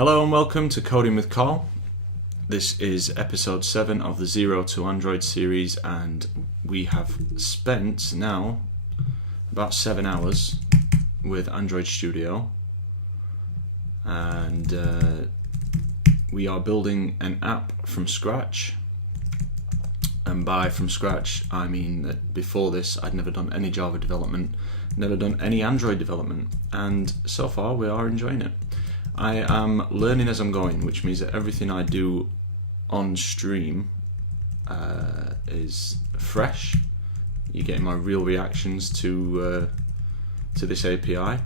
Hello and welcome to Coding with Carl. This is episode 7 of the Zero to Android series, and we have spent now about 7 hours with Android Studio, and we are building an app from scratch. And by from scratch, I mean that before this I'd never done any Java development, never done any Android development, and so far we are enjoying it. I am learning as I'm going, which means that everything I do on stream is fresh. You're getting my real reactions to this API.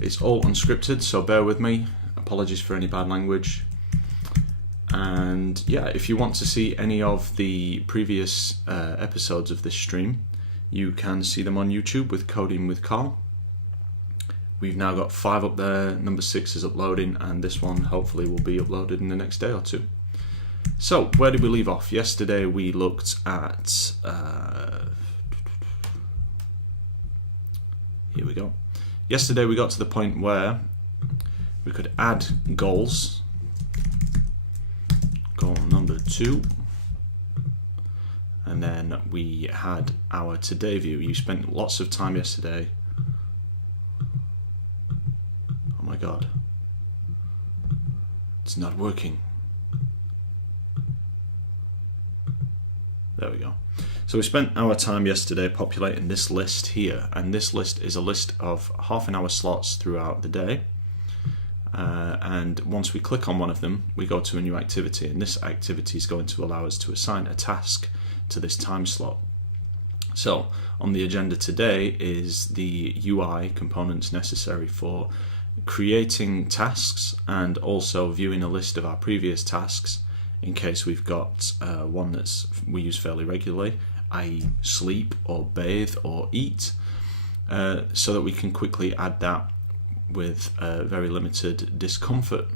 It's all unscripted, so bear with me. Apologies for any bad language. And yeah, if you want to see any of the previous episodes of this stream, you can see them on YouTube with Coding with Carl. We've now got 5 up there, number 6 is uploading, and this one hopefully will be uploaded in the next day or two. So, where did we leave off? Yesterday we looked at... here we go. Yesterday we got to the point where we could add goals. Goal number 2. And then we had our today view. You spent lots of time yesterday. Oh my god, it's not working. There we go. So we spent our time yesterday populating this list here, and this list is a list of half-an-hour slots throughout the day, and once we click on one of them we go to a new activity, and this activity is going to allow us to assign a task to this time slot. So on the agenda today is the UI components necessary for creating tasks and also viewing a list of our previous tasks in case we've got one that we use fairly regularly, i.e. sleep or bathe or eat, so that we can quickly add that with very limited discomfort.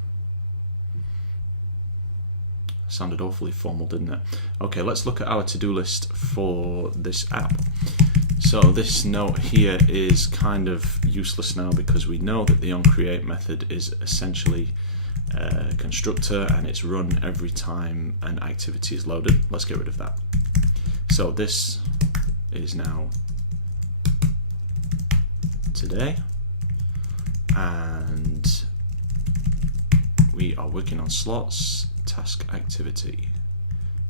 Sounded awfully formal, didn't it? Okay, let's look at our to-do list for this app. So this note here is kind of useless now because we know that the onCreate method is essentially a constructor and it's run every time an activity is loaded. Let's get rid of that. So this is now today, and we are working on slots, task activity.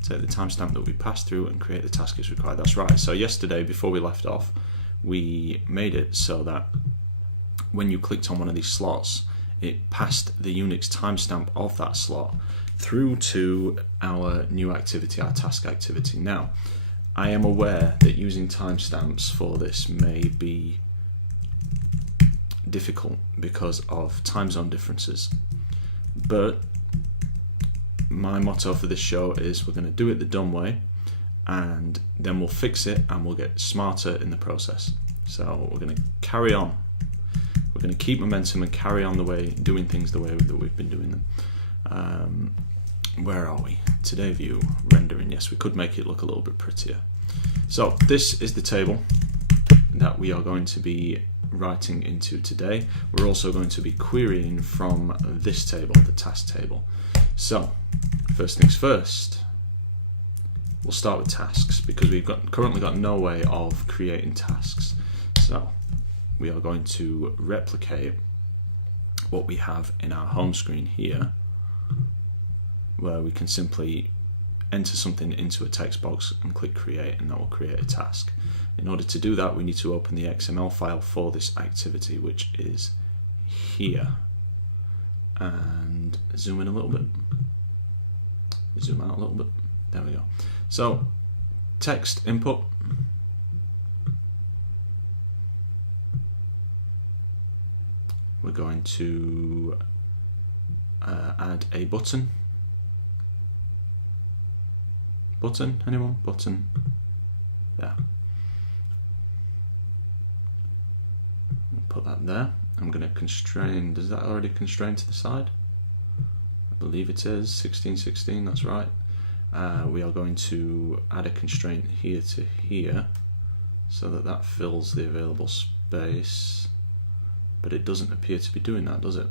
Take the timestamp that we passed through and create the task as required. That's right. So yesterday, before we left off, we made it so that when you clicked on one of these slots, it passed the Unix timestamp of that slot through to our new activity, our task activity. Now, I am aware that using timestamps for this may be difficult because of time zone differences, but my motto for this show is we're going to do it the dumb way, and then we'll fix it and we'll get smarter in the process. So we're going to carry on. We're going to keep momentum and carry on the way, doing things the way that we've been doing them. Where are we? Today view, rendering. Yes, we could make it look a little bit prettier. So this is the table that we are going to be writing into today. We're also going to be querying from this table, the task table. So first things first, we'll start with tasks because we've currently got no way of creating tasks. So we are going to replicate what we have in our home screen here, where we can simply enter something into a text box and click create, and that will create a task. In order to do that, we need to open the XML file for this activity, which is here. And zoom in a little bit, zoom out a little bit, there we go. So text input, we're going to add a button. Button, anyone? Button, there. Put that there. I'm going to constrain, does that already constrain to the side? I believe it is, 1616, that's right. We are going to add a constraint here to here so that that fills the available space, but it doesn't appear to be doing that, does it?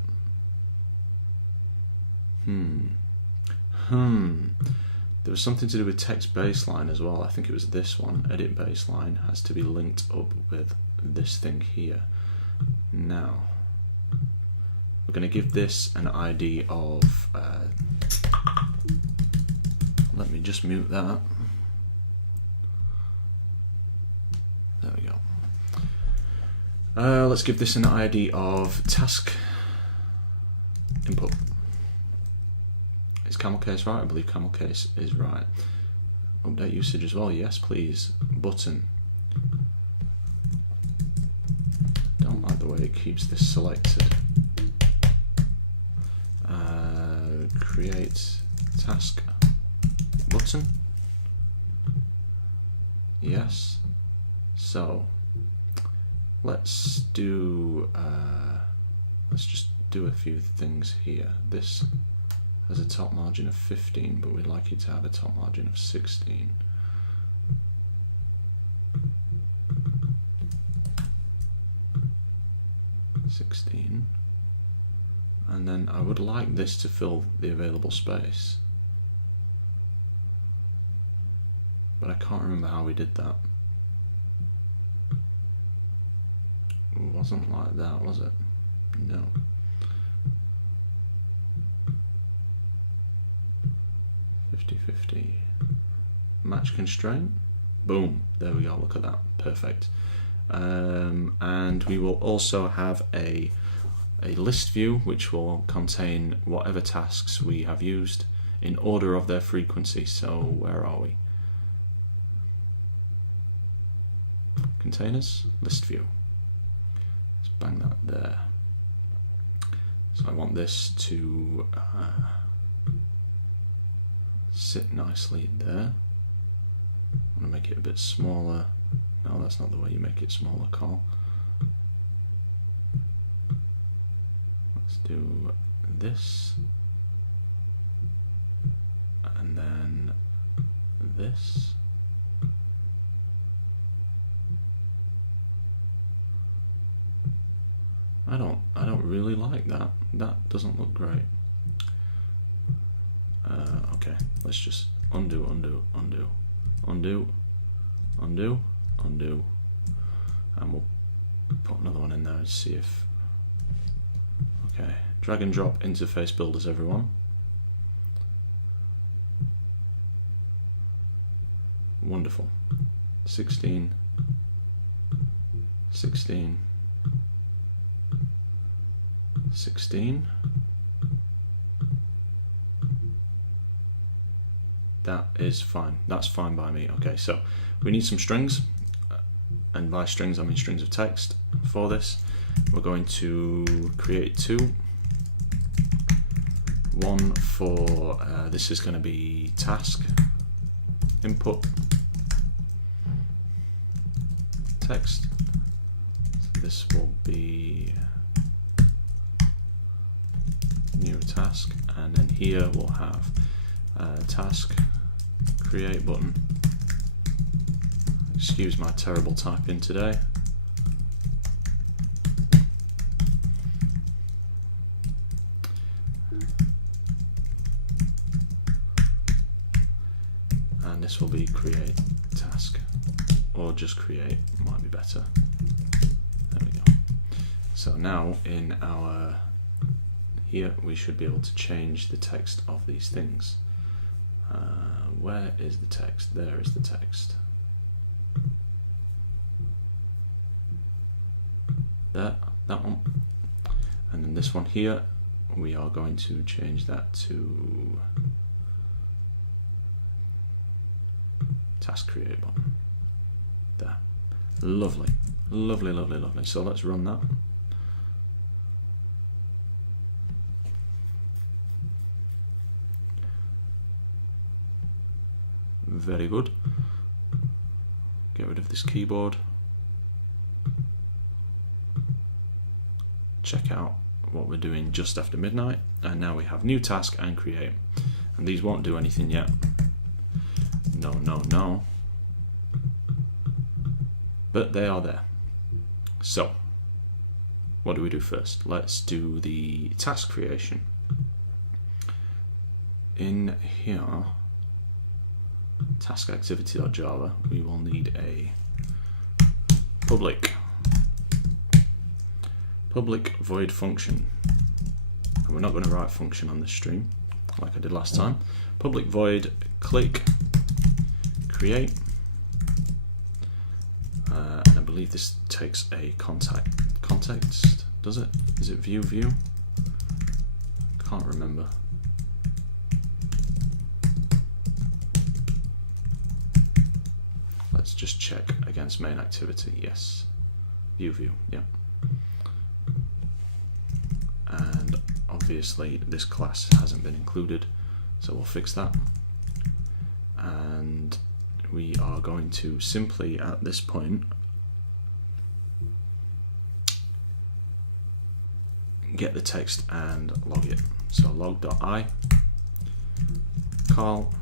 There was something to do with text baseline as well. I think it was this one. Edit baseline has to be linked up with this thing here. Now, we're going to give this an ID of, let me just mute that. There we go. Let's give this an ID of task input. Is camel case right? I believe camel case is right. Update usage as well, yes please. Button. Don't like the way it keeps this selected. Create task button. Yes. So let's do let's just do a few things here. This has a top margin of 15, but we'd like it to have a top margin of 16. And then I would like this to fill the available space, but I can't remember how we did that. It wasn't like that, was it? No. Match constraint. Boom. There we go. Look at that. Perfect. And we will also have a list view which will contain whatever tasks we have used in order of their frequency. So where are we? Containers, list view. Let's bang that there. So I want this to sit nicely there. I'm going to make it a bit smaller. No, that's not the way you make it smaller, Carl. Let's do this. And then this. I don't really like that. That doesn't look great. Okay, let's just undo, undo, undo, undo, undo, undo, and we'll put another one in there and see if. Okay, drag and drop interface builders, everyone. Wonderful. 16, 16, 16. That is fine. That's fine by me. Okay, so we need some strings, and by strings I mean strings of text. For this, we're going to create two. One for this is going to be task input text. So this will be new task, and then here we'll have task create button. Excuse my terrible typing today. And this will be create task, or just create might be better. There we go. So now in our here we should be able to change the text of these things. Where is the text? There is the text. There, that one. And then this one here, we are going to change that to task create button. There. Lovely. Lovely, lovely, lovely. So let's run that. Very good. Get rid of this keyboard. Check out what we're doing just after midnight, and now we have new task and create, and these won't do anything yet. No, no, no. But they are there. So what do we do first? Let's do the task creation. in here, task activity.java, we will need a public void function. And we're not going to write function on this stream like I did last time. Public void click create, and I believe this takes a context. Does it? Is it view? Can't remember. Let's just check against main activity. Yes, view. Yeah. And obviously this class hasn't been included, so we'll fix that. And we are going to simply at this point get the text and log it. So log.i call,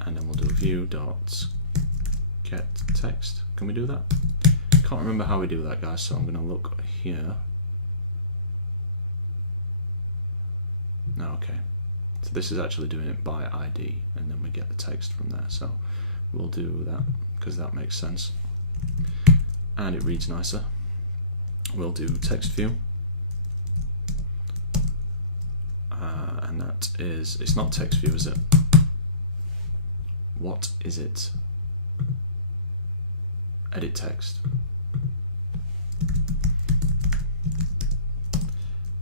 and then we'll do view.get text. Can we do that? Can't remember how we do that, guys, so I'm going to look here. No, okay. So this is actually doing it by ID, and then we get the text from there. So we'll do that because that makes sense, and it reads nicer. We'll do text view, and that is, it's not text view, is it? What is it? Edit text.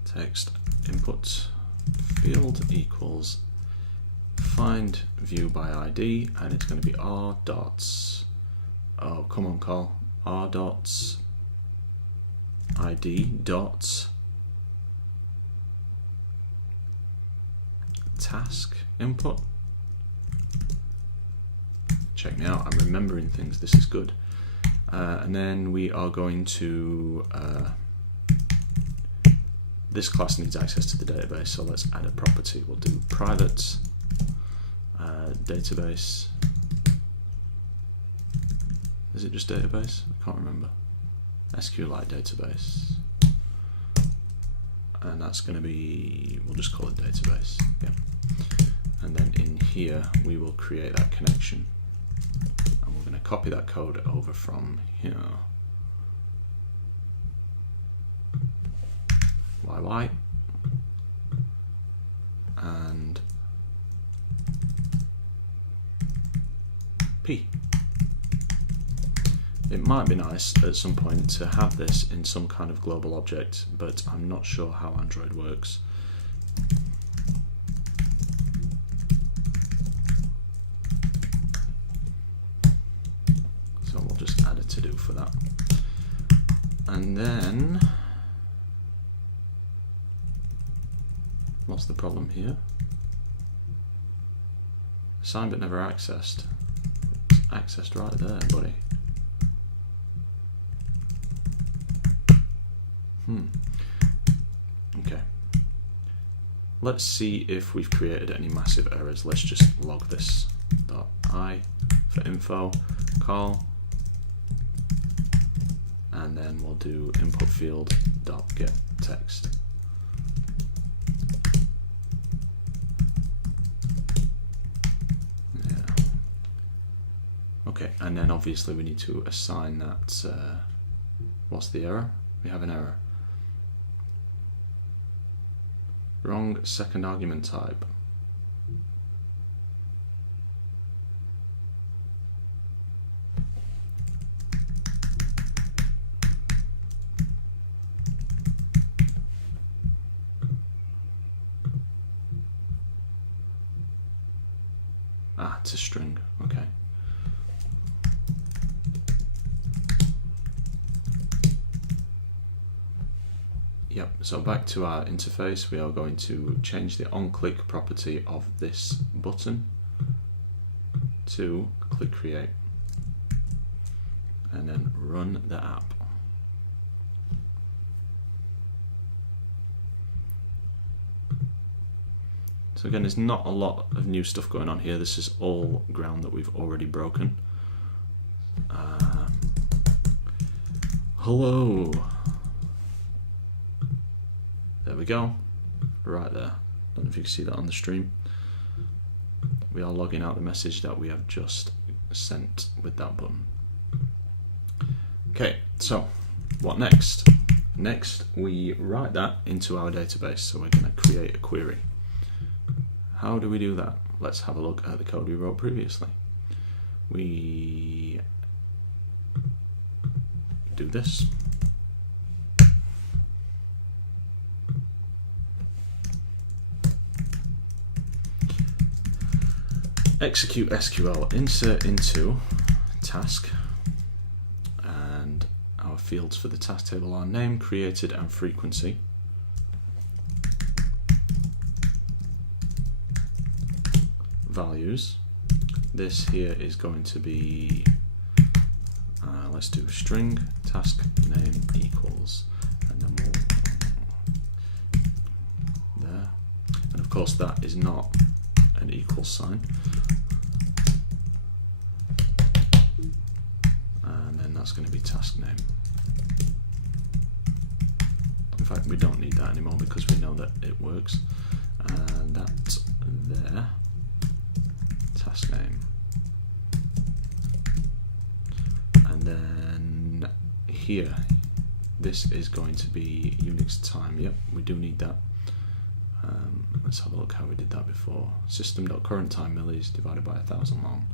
Text input field equals find view by ID, and it's going to be r dots, oh come on call, r dots ID dots task input. Check me out, I'm remembering things, this is good. And then we are going to this class needs access to the database, so let's add a property. We'll do private database. Is it just database? I can't remember. SQLite database. And that's going to be, we'll just call it database. Yeah. And then in here, we will create that connection. And we're going to copy that code over from here. YY and P. It might be nice at some point to have this in some kind of global object, but I'm not sure how Android works. So we'll just add a to-do for that. And then what's the problem here? Signed but never accessed. It's accessed right there, buddy. Okay. Let's see if we've created any massive errors. Let's just log this. .i for info, call, and then we'll do input field .get text. Okay, and then obviously we need to assign that, what's the error? We have an error. Wrong second argument type. Ah, it's a string, okay. Yep, so back to our interface, we are going to change the on-click property of this button to click create, and then run the app. So again, there's not a lot of new stuff going on here. This is all ground that we've already broken. Hello. There we go, right there. Don't know if you can see that on the stream. We are logging out the message that we have just sent with that button. Okay, so what next? Next, we write that into our database. So we're going to create a query. How do we do that? Let's have a look at the code we wrote previously. We do this. Execute SQL, insert into task, and our fields for the task table are name, created, and frequency. Values. This here is going to be, let's do string task name equals, and then we'll there. And of course that is not an equal sign. And then that's going to be task name. In fact, we don't need that anymore because we know that it works. And that's there. Task name. And then here, this is going to be Unix time. Yep, we do need that. Let's have a look how we did that before. System.currentTime millis divided by 1000 long.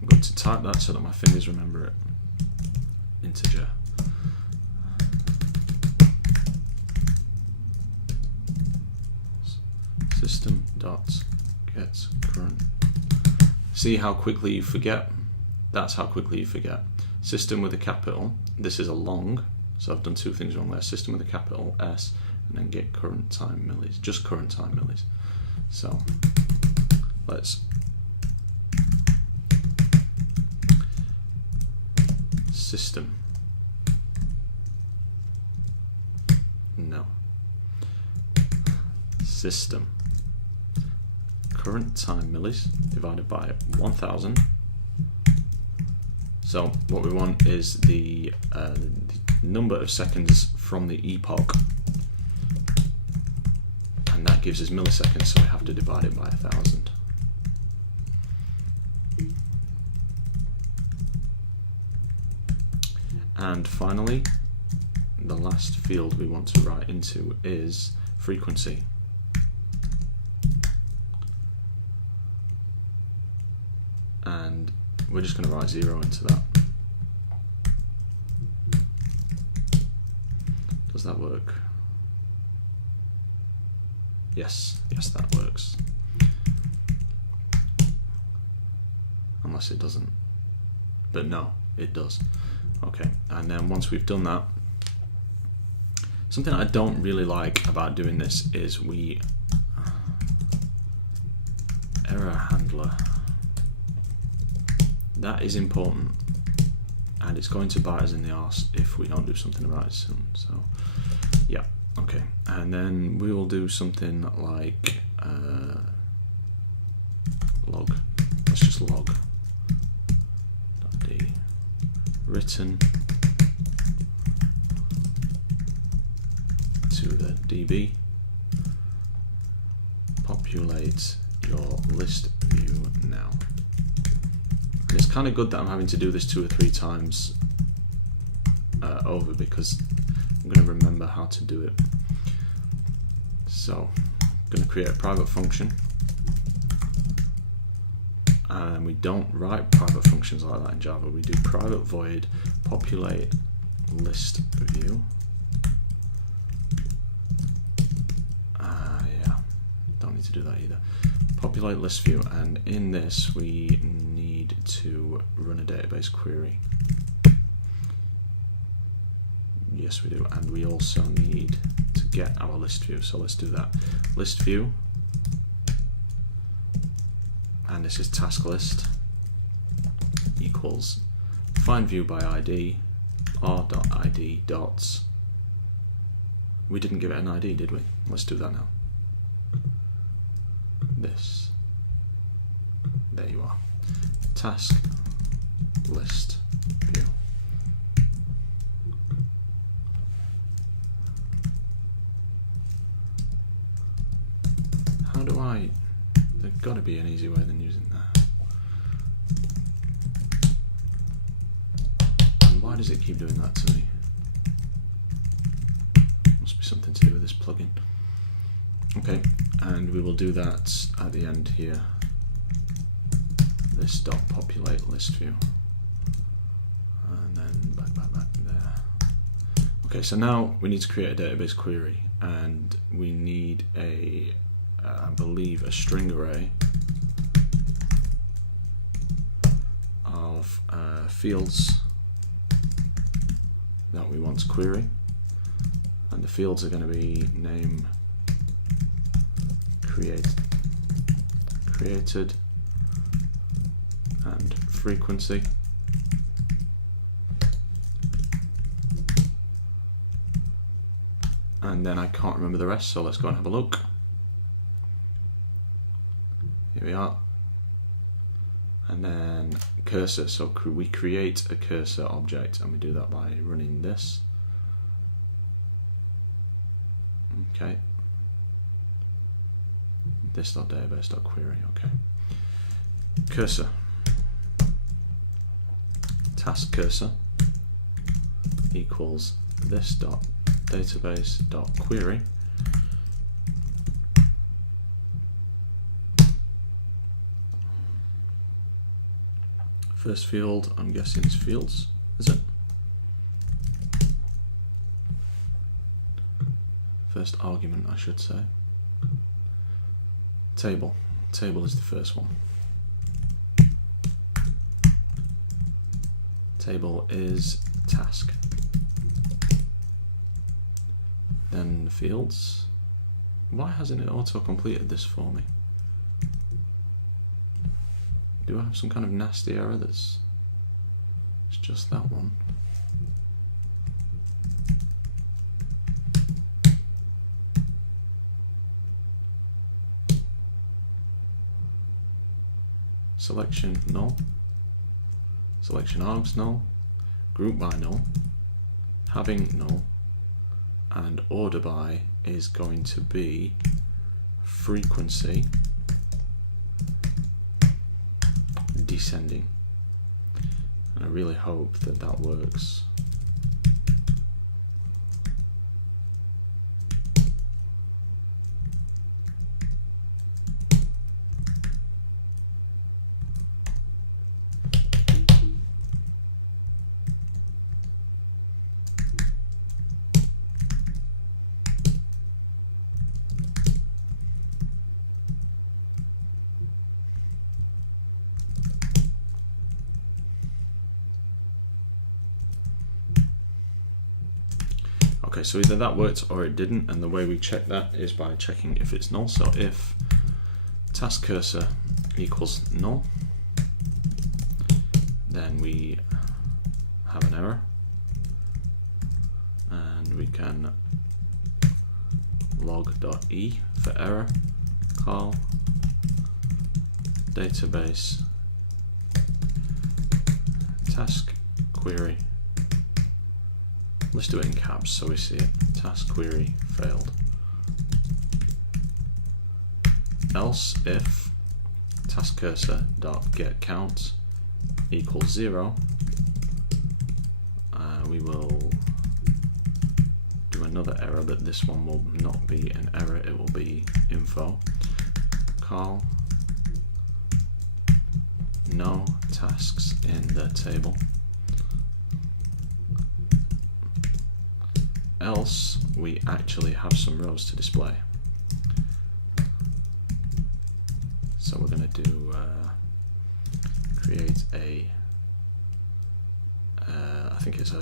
I'm going to type that so that my fingers remember it. Integer. System.getCurrent. See how quickly you forget? That's how quickly you forget. System with a capital. This is a long, so I've done two things wrong there. System with a capital S, and then get current time millis, just current time millis. So let's system. No. System. Current time millis divided by 1000. So what we want is the number of seconds from the epoch, and that gives us milliseconds, so we have to divide it by 1000. And finally, the last field we want to write into is frequency. And we're just going to write 0 into that. Does that work? Yes, that works. Unless it doesn't. But no, it does. Okay, and then once we've done that, something I don't really like about doing this is error handler. That is important, and it's going to bite us in the arse if we don't do something about it soon. So yeah, okay, and then we will do something like log. Let's just log .d written to the DB. Populate your list view now. And it's kind of good that I'm having to do this 2 or 3 times over, because I'm going to remember how to do it. So I'm going to create a private function, and we don't write private functions like that in Java. We do private void populate list view. Yeah, don't need to do that either. Populate list view, and in this we need to run a database query. Yes, we do, and we also need to get our list view. So let's do that. List view, and this is TaskList equals find view by ID r.id dots. We didn't give it an ID, did we? Let's do that now. This. There you are. Task list view. how do I... There's got to be an easy way than using that. And why does it keep doing that to me? Must be something to do with this plugin. Okay, and we will do that at the end here. This dot populate ListView. And then back there. Okay, so now we need to create a database query, and we need a, I believe, a string array of fields that we want to query, and the fields are going to be name, created, and frequency. And then I can't remember the rest, so let's go and have a look. Here we are. And then cursor, so we create a cursor object, and we do that by running this. Okay. This.database.query, okay. Cursor. Task cursor equals this.database.query. First field, I'm guessing, is fields, is it? First argument, I should say. Table. Table is the first one. Table is task. Then fields. Why hasn't it auto-completed this for me? Do I have some kind of nasty error that's... It's just that one. Selection null. Selection args null. Group by null. Having null. And order by is going to be frequency descending. And I really hope that that works. Okay, so either that worked or it didn't, and the way we check that is by checking if it's null. So if task cursor equals null, then we have an error, and we can log.e for error, call database task query. Let's do it in caps so we see it. Task query failed. Else if task cursor dot get count equals 0, we will do another error, but this one will not be an error, it will be info. Call no tasks in the table. Else we actually have some rows to display. So we're going to do create a I think it's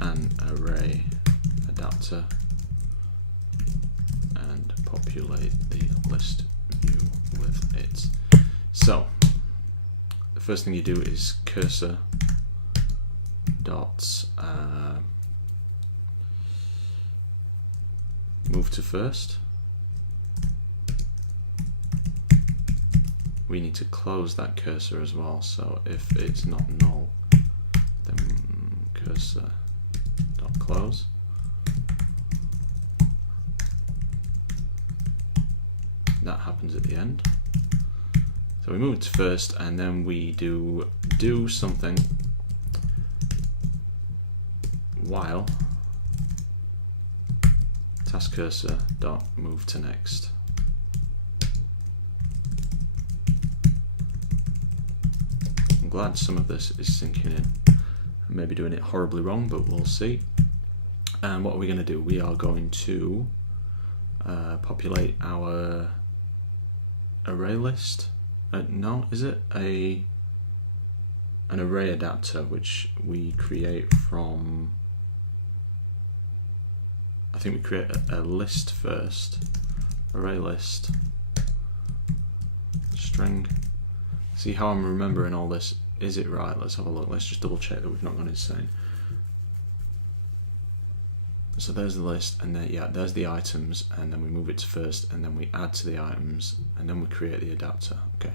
an array adapter and populate the list view with it. So the first thing you do is cursor dot move to first. We need to close that cursor as well, so if it's not null, then cursor dot close. that happens at the end. So we move it to first, and then we do something while task cursor dot move to next. I'm glad some of this is syncing in. I may be doing it horribly wrong, but we'll see. And what are we going to do? We are going to populate our array list. No, is it an array adapter which we create from? I think we create a list first. Array list string. See how I'm remembering all this? Is it right? Let's have a look. Let's just double check that we've not gone insane. So there's the list, and then yeah, there's the items, and then we move it to first, and then we add to the items, and then we create the adapter. Okay.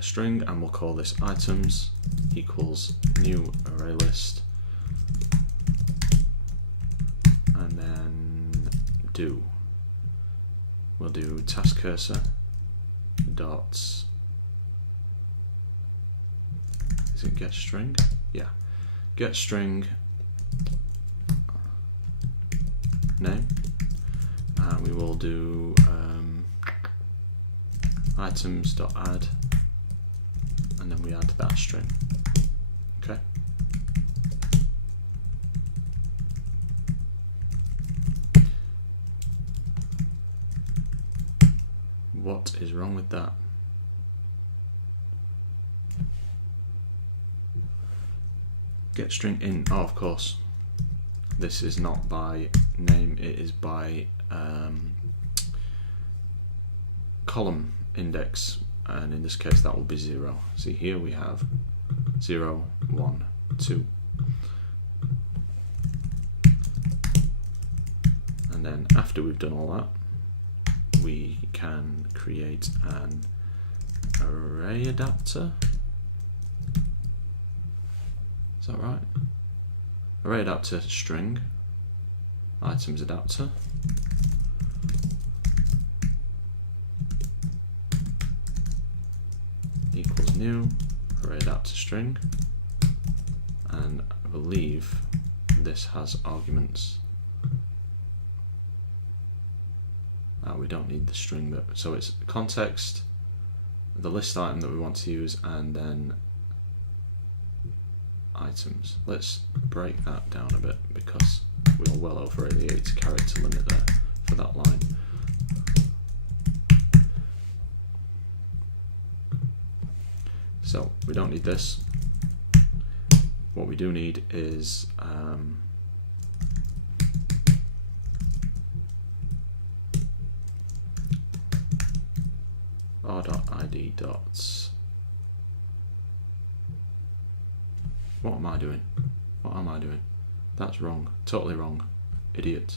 String, and we'll call this items equals new array list, and then do. We'll do task cursor dot. Is it get string? Yeah. Get string name, and we will do items.add, and then we add that string. Okay. What is wrong with that? Get string in. Oh, of course. This is not by name, it is by column index, and in this case that will be 0. See, here we have 0, 1, 2. And then after we've done all that, we can create an array adapter. Is that right? Array adapter string, items adapter, equals new array adapter string, and I believe this has arguments. We don't need the string, but so it's context, the list item that we want to use, and then items. Let's break that down a bit because we are well over the 8 character limit there for that line. So we don't need this. What we do need is r.id dots. What am I doing? What am I doing? That's wrong. Totally wrong. Idiot.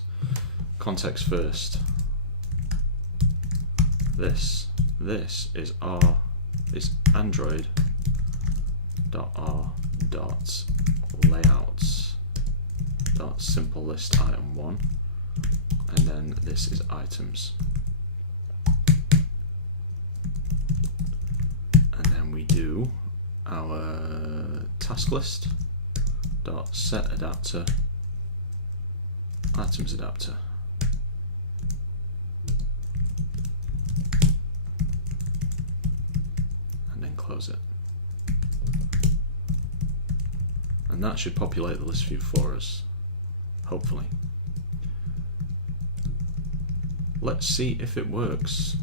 Context first. This is Android dot r dot layouts dot simple list item 1, and then this is items, and then we do our task list dot set adapter items adapter, and then close it, and that should populate the list view for us, hopefully. Let's see if it works.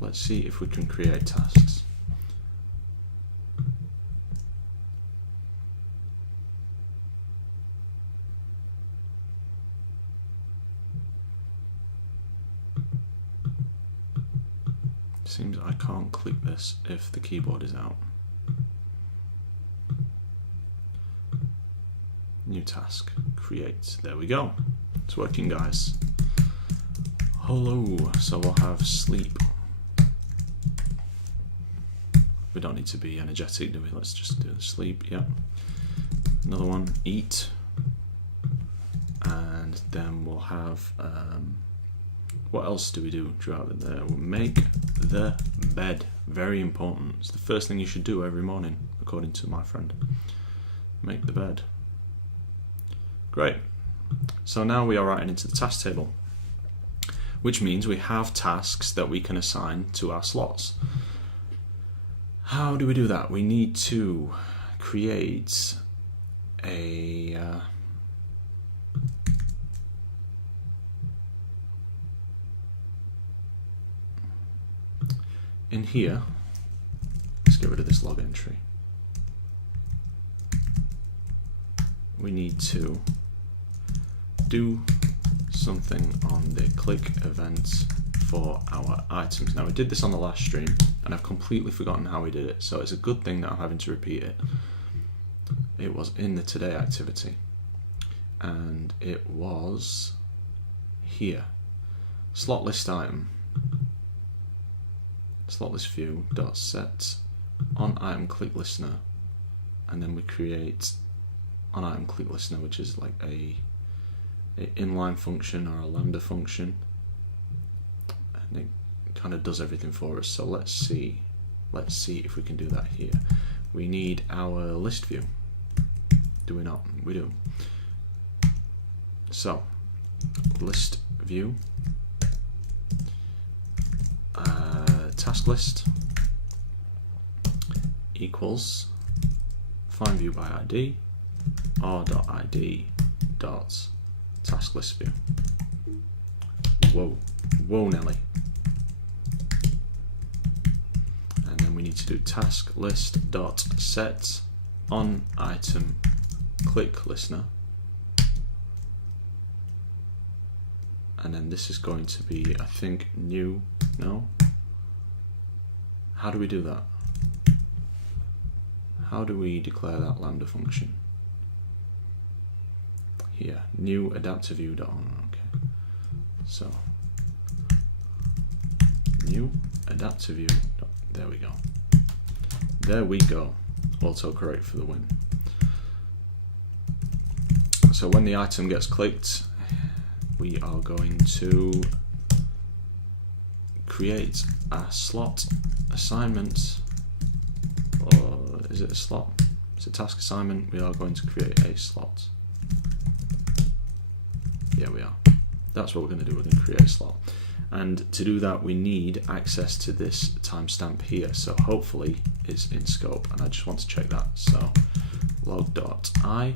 Let's see if we can create tasks. Seems I can't click this if the keyboard is out. New task, create. There we go. It's working, guys. Hello. So we'll have sleep. We don't need to be energetic, do we? Let's just do the sleep. Yeah. Another one, eat. And then we'll have, what else do we do throughout there? We'll make the bed. Very important. It's the first thing you should do every morning, according to my friend. Make the bed. Great. So now we are writing into the task table, which means we have tasks that we can assign to our slots. How do we do that? We need to create a in here, let's get rid of this log entry. We need to do something on the click event for our items. Now we did this on the last stream and I've completely forgotten how we did it, so it's a good thing that I'm having to repeat it. It was in the today activity and it was here. Slot list item, slot list view dot set on item click listener, and then we create on item click listener, which is like a inline function or a lambda function, and it kind of does everything for us. So let's see if we can do that here. We need our list view. Do we not? We do. So list view, task list equals find view by ID r.id dot task list view. Whoa Nelly. And then we need to do task list dot set on item click listener, and then this is going to be, I think, new. No, how do we do that? How do we declare that lambda function? Here, new adapter view dot on. Okay, so new adapter view. There we go. There we go. Autocorrect for the win. So when the item gets clicked, we are going to create a slot assignment, or is it a slot? It's a task assignment. We are going to create a slot. Yeah, we are. That's what we're going to do. We're going to create a slot. And to do that, we need access to this timestamp here. So hopefully it's in scope. And I just want to check that. So log.i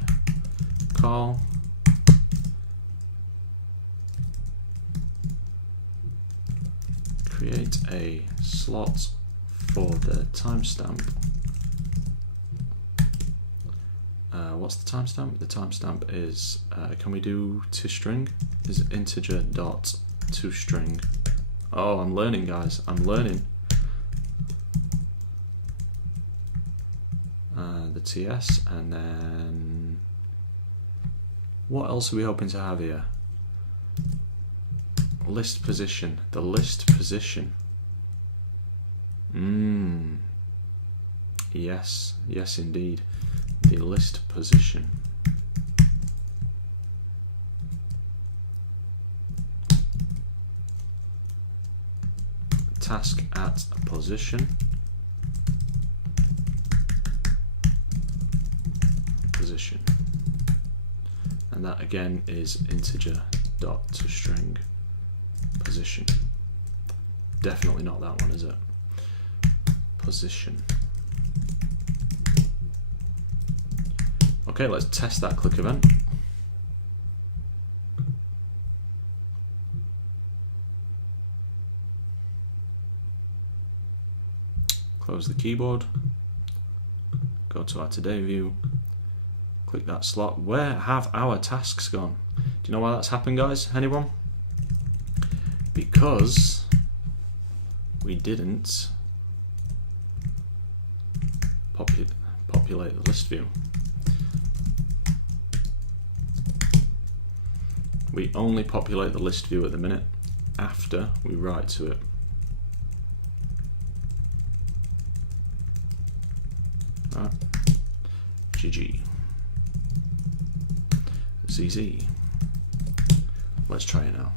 call create a slot for the timestamp. What's the timestamp? The timestamp is, can we do toString? Is it integer dot toString? Oh, I'm learning, guys. I'm learning. The TS, and then what else are we hoping to have here? List position. The list position. Yes, yes indeed. The list position. Task at position. Position. And that again is integer dot toString position. Definitely not that one, is it? Position. Okay, let's test that click event. Close the keyboard, go to our today view, click that slot. Where have our tasks gone? Do you know why that's happened, guys? Anyone? Because we didn't populate the list view. We only populate the list view at the minute after we write to it. Right. GG. ZZ. Let's try it now.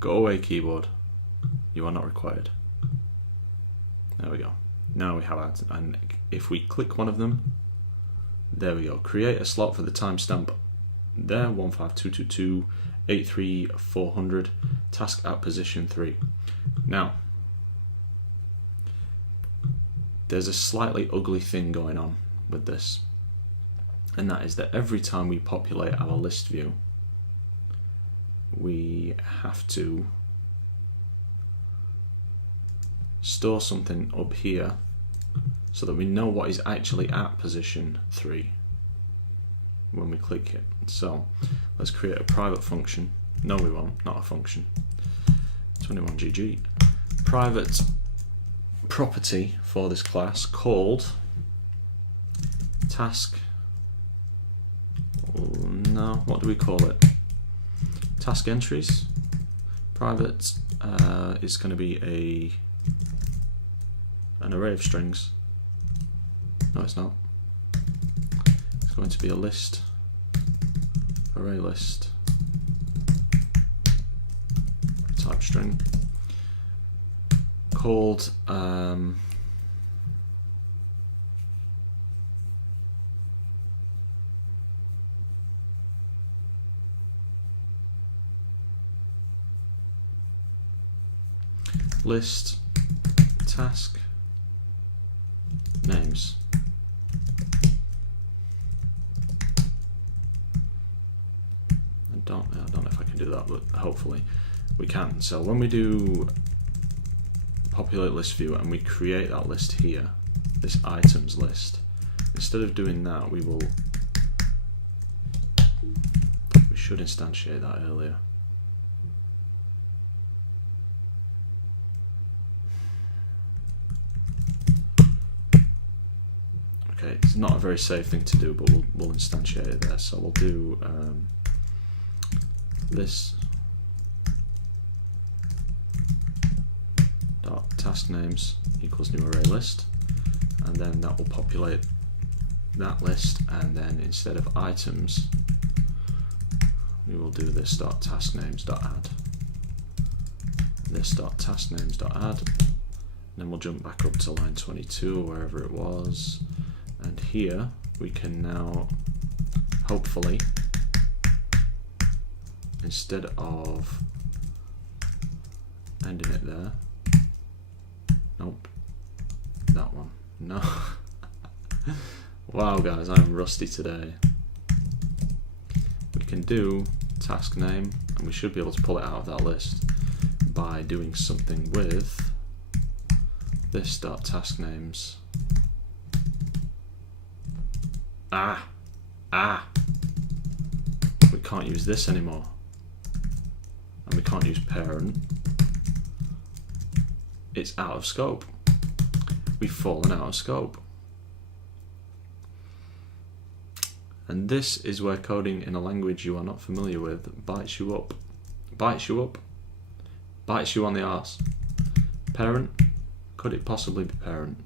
Go away, keyboard. You are not required. There we go. Now we have that, and if we click one of them, there we go. Create a slot for the timestamp there, 15222834400, task at position 3. Now, there's a slightly ugly thing going on with this, and that is that every time we populate our list view, we have to store something up here so that we know what is actually at position 3 when we click it. So let's create a private function. No, we won't, not a function. 21GG. Private property for this class called task. No, what do we call it? Task entries. Private is going to be an array of strings. No, it's not. It's going to be a list, ArrayList type string called list task names. I don't know if I can do that, but hopefully we can. So when we do populate list view and we create that list here, this items list, instead of doing that, we should instantiate that earlier. Okay, it's not a very safe thing to do, but we'll instantiate it there. So we'll do this dot task names equals new array list, and then that will populate that list, and then instead of items we will do this dot task names dot add, this dot task names dot add, and then we'll jump back up to line 22 or wherever it was. And here we can now, hopefully, instead of ending it there, nope, that one, no. Wow guys, I'm rusty today. We can do task name, and we should be able to pull it out of that list by doing something with this dot task names. We can't use this anymore, and we can't use parent. It's out of scope. We've fallen out of scope. And this is where coding in a language you are not familiar with bites you up. Bites you up. Bites you on the arse. Parent? Could it possibly be parent?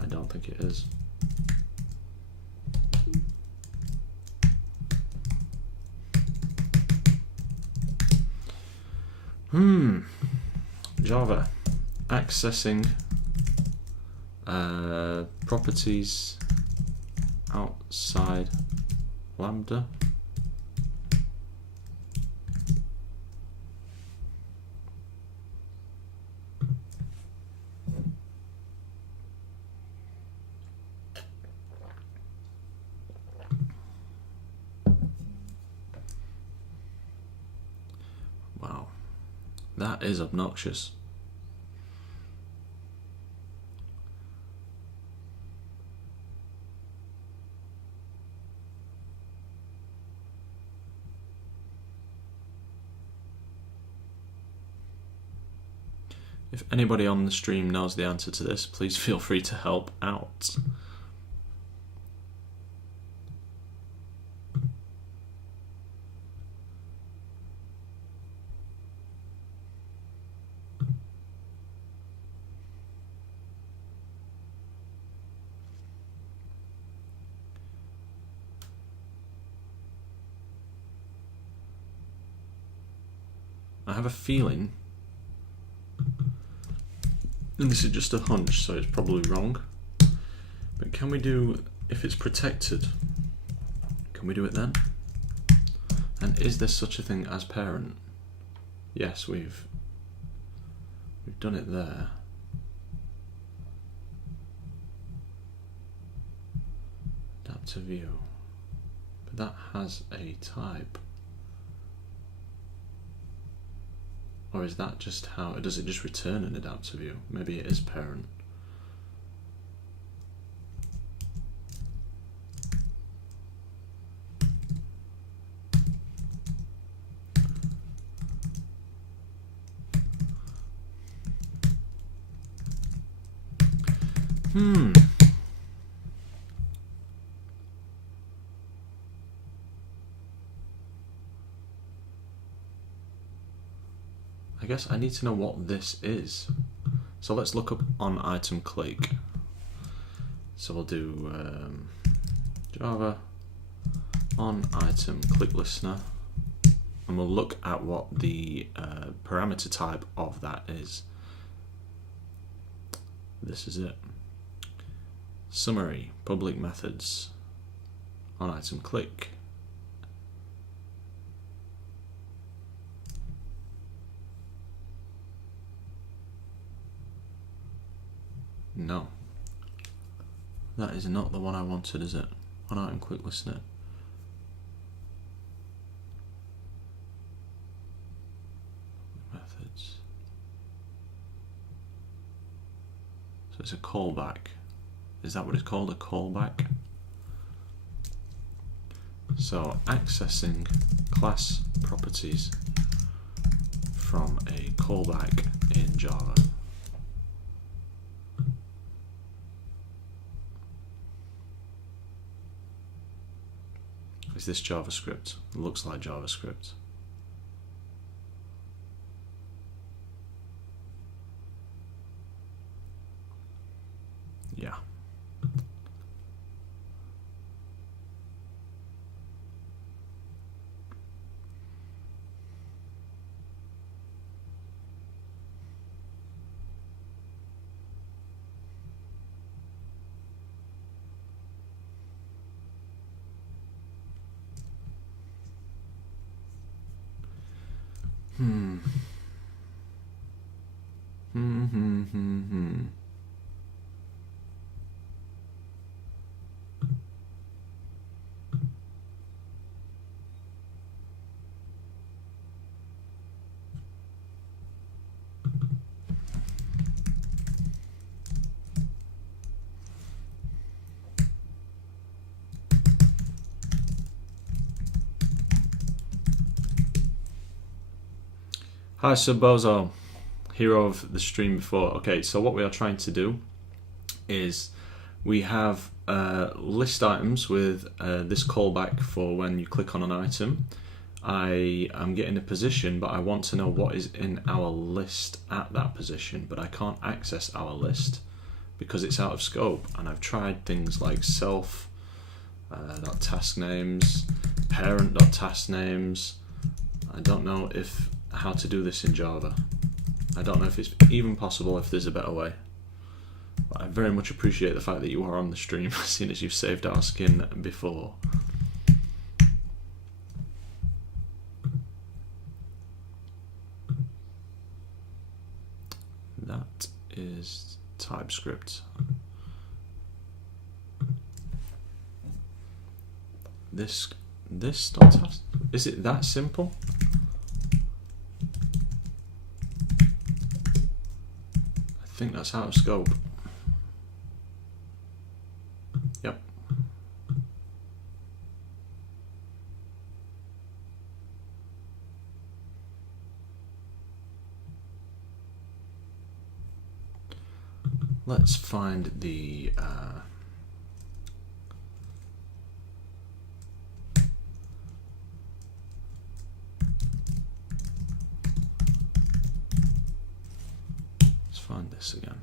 I don't think it is. Java accessing properties outside lambda. Wow, that is obnoxious. If anybody on the stream knows the answer to this, please feel free to help out. I have a feeling, and this is just a hunch, so it's probably wrong, but can we do, if it's protected, can we do it then? And is there such a thing as parent? Yes, we've done it there. Adapter view, but that has a type. Or is that just how, does it just return an adapter view? Maybe it is parent. I guess I need to know what this is. So let's look up on item click. So we'll do Java on item click listener, and we'll look at what the parameter type of that is. This is it. Summary, public methods on item click. No, that is not the one I wanted, is it? On item click listener. Methods. So it's a callback. Is that what it's called? A callback? So accessing class properties from a callback in Java. Is this JavaScript? It looks like JavaScript. Yeah. Hi Subbozo, hero of the stream before. Okay, so what we are trying to do is we have list items with this callback for when you click on an item. I am getting a position, but I want to know what is in our list at that position, but I can't access our list because it's out of scope. And I've tried things like self.task names, parent.task names. I don't know how to do this in Java. I don't know if it's even possible, if there's a better way. But I very much appreciate the fact that you are on the stream, seeing as you've saved our skin before. That is TypeScript. This .task, is it that simple? I think that's out of scope. Yep. let's find the let's find this again.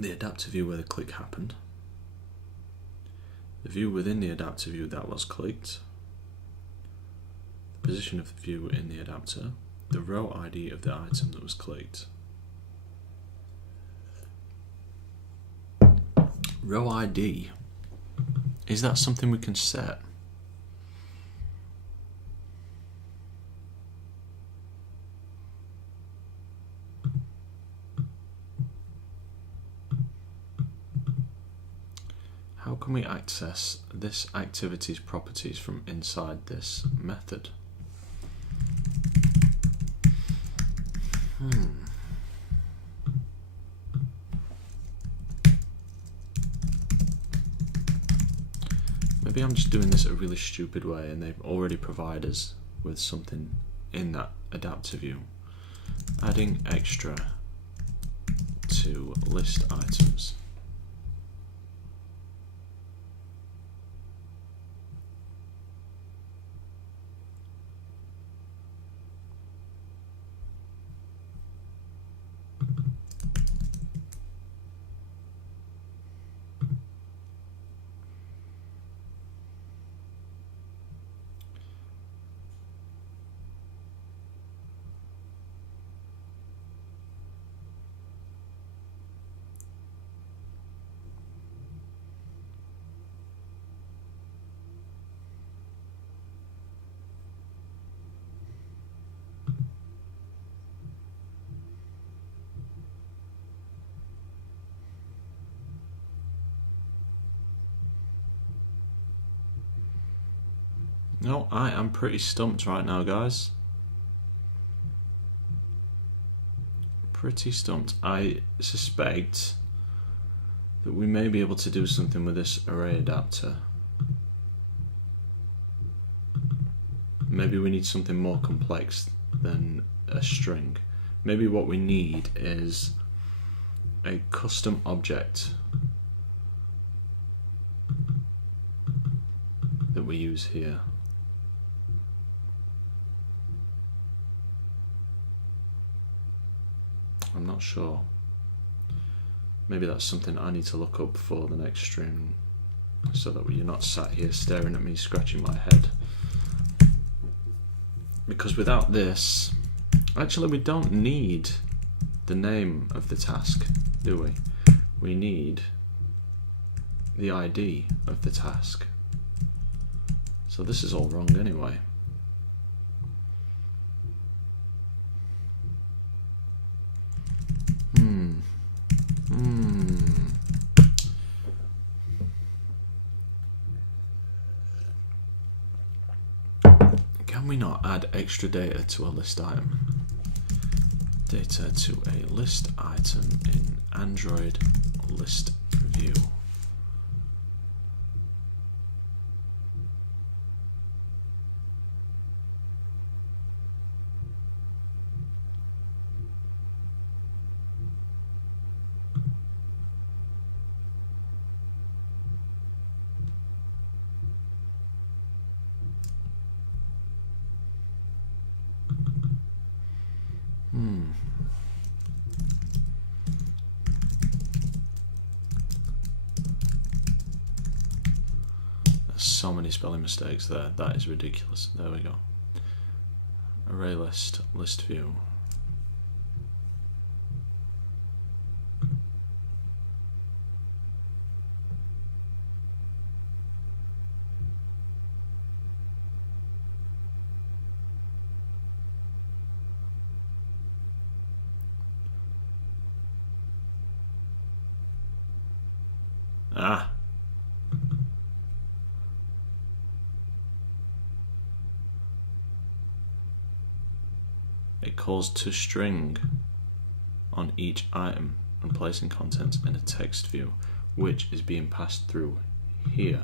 The adapter view where the click happened, the view within the adapter view that was clicked, the position of the view in the adapter, the row ID of the item that was clicked. Row ID, is that something we can set? How can we access this activity's properties from inside this method? Maybe I'm just doing this a really stupid way and they've already provided us with something in that adapter view. Adding extra to list items. No, I am pretty stumped right now, guys. Pretty stumped. I suspect that we may be able to do something with this array adapter. Maybe we need something more complex than a string. Maybe what we need is a custom object that we use here. I'm not sure. Maybe that's something I need to look up for the next stream so that you're not sat here staring at me scratching my head. Because without this, actually we don't need the name of the task, do we? We need the ID of the task. So this is all wrong anyway. Can we not add extra data to a list item? Data to a list item in Android ListView. So many spelling mistakes there. That is ridiculous. There we go. ArrayList, ListView. Ah. It calls toString on each item. and placing contents in a text view, which is being passed through here.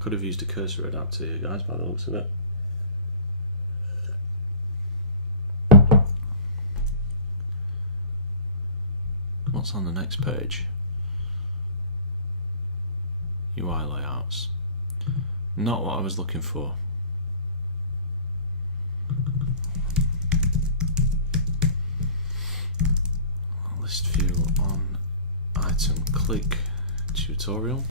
Could have used a cursor adapter here, guys, by the looks of it. What's on the next page? UI layouts. Not what I was looking for. ListView on item click tutorial.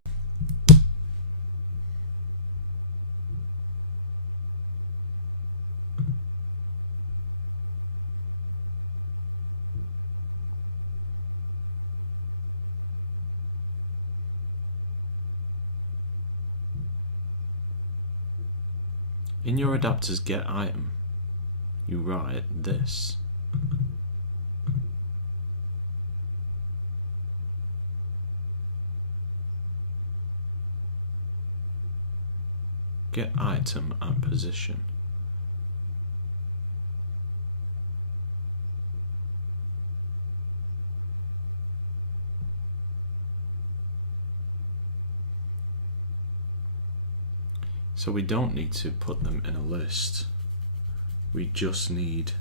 In your adapter's get item, you write this. Get item at position. So we don't need to put them in a list. We just need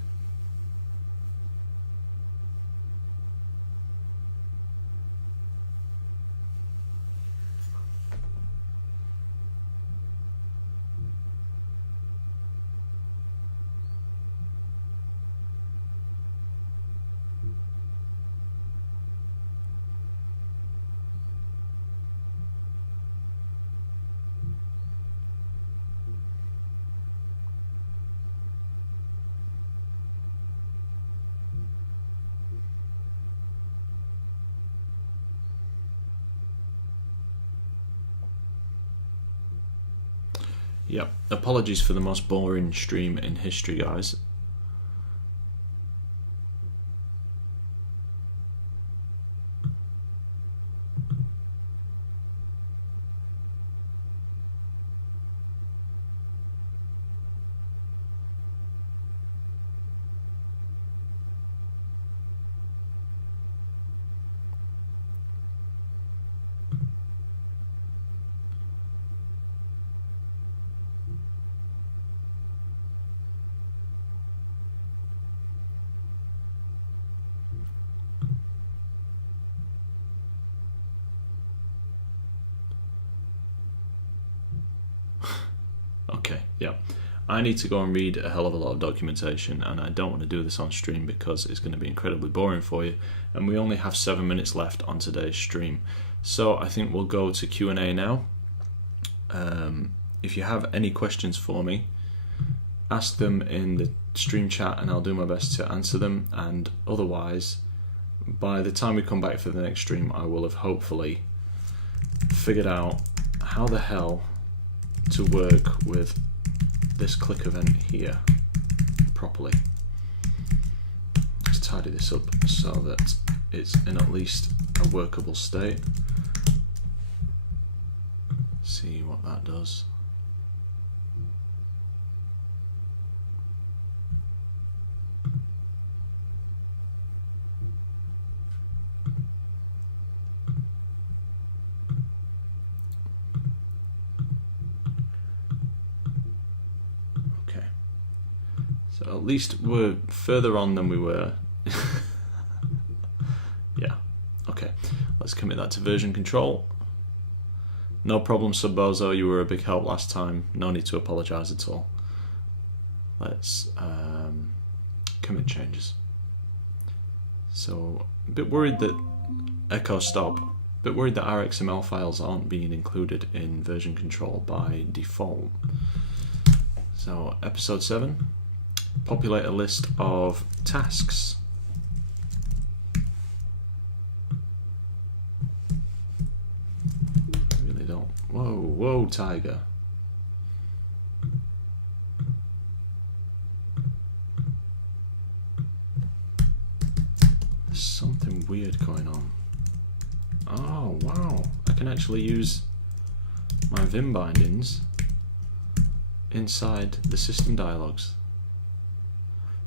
Yep, apologies for the most boring stream in history, guys. Okay, yeah. I need to go and read a hell of a lot of documentation, and I don't want to do this on stream because it's going to be incredibly boring for you, and we only have 7 minutes left on today's stream. So I think we'll go to Q&A now. If you have any questions for me, ask them in the stream chat and I'll do my best to answer them, and otherwise, by the time we come back for the next stream, I will have hopefully figured out how the hell to work with this click event here properly. Let's tidy this up so that it's in at least a workable state. See what that does. So at least we're further on than we were. Yeah, okay. Let's commit that to version control. No problem, Subbozo, you were a big help last time. No need to apologize at all. Let's commit changes. So, a bit worried that echo stop bit worried that our XML files aren't being included in version control by default. So episode 7, populate a list of tasks. I really don't. Whoa, tiger. There's something weird going on. Oh wow, I can actually use my Vim bindings inside the system dialogues.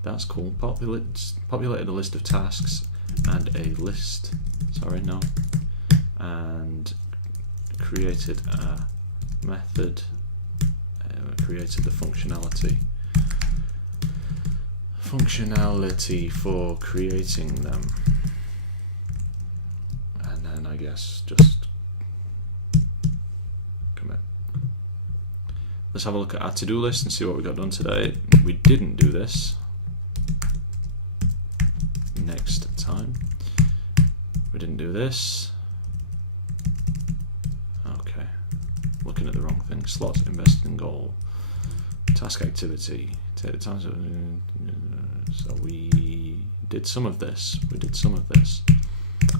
That's cool. Populated a list of tasks and a list, and created a method, created the functionality for creating them, and then I guess just commit. Let's have a look at our to-do list and see what we got done today. We didn't do this. Next time. We didn't do this. Okay. Looking at the wrong thing. Slots, invested in goal. Task activity. Take the time. So we did some of this.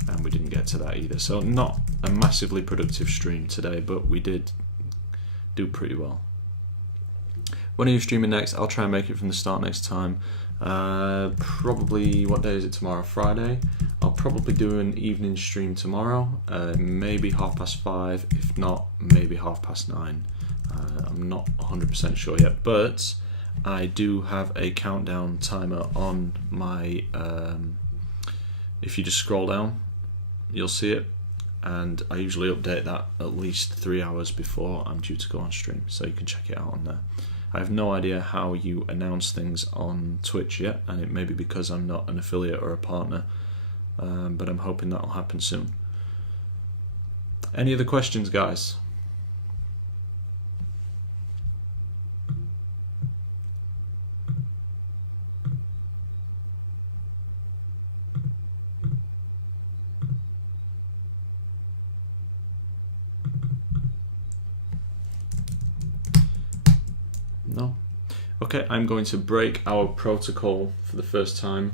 And we didn't get to that either. So not a massively productive stream today, but we did do pretty well. When are you streaming next? I'll try and make it from the start next time. Probably, what day is it tomorrow? Friday. I'll probably do an evening stream tomorrow, maybe 5:30. If not, maybe 9:30. I'm not 100% sure yet, but I do have a countdown timer on my, if you just scroll down, you'll see it, and I usually update that at least 3 hours before I'm due to go on stream, so you can check it out on there. I have no idea how you announce things on Twitch yet, and it may be because I'm not an affiliate or a partner, but I'm hoping that will happen soon. Any other questions, guys? No? Okay, I'm going to break our protocol for the first time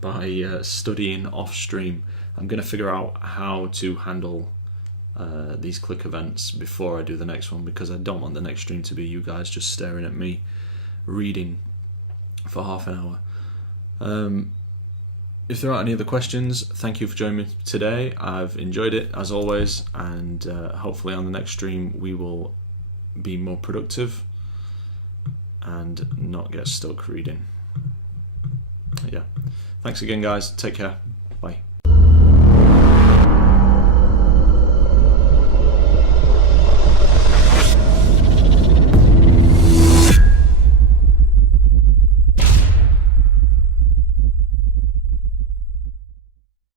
by studying off stream. I'm going to figure out how to handle these click events before I do the next one, because I don't want the next stream to be you guys just staring at me reading for half an hour. If there aren't any other questions, thank you for joining me today. I've enjoyed it as always, and hopefully on the next stream we will be more productive and not get stuck reading. Yeah. Thanks again, guys. Take care.